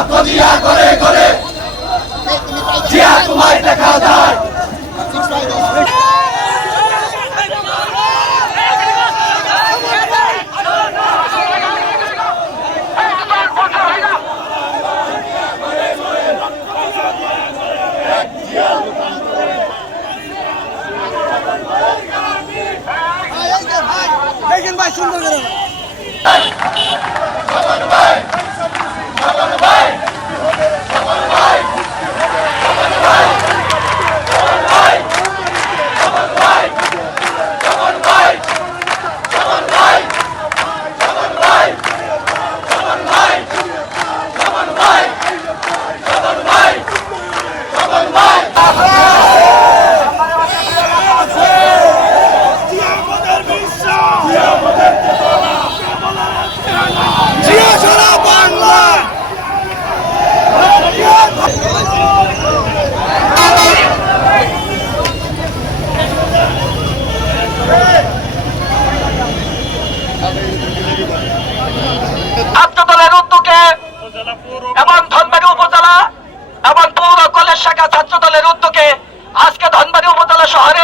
রক্ত দিয়া করে করে তোমায় দেখা যায়। ভাই সুন্দর করে। ছাত্রদলের উদ্যোগে এবং ধনবাড়ি উপজেলা এবং পৌর কলেজ শাখা ছাত্রদলের উদ্যোগে আজকে ধনবাড়ি উপজেলা শহরে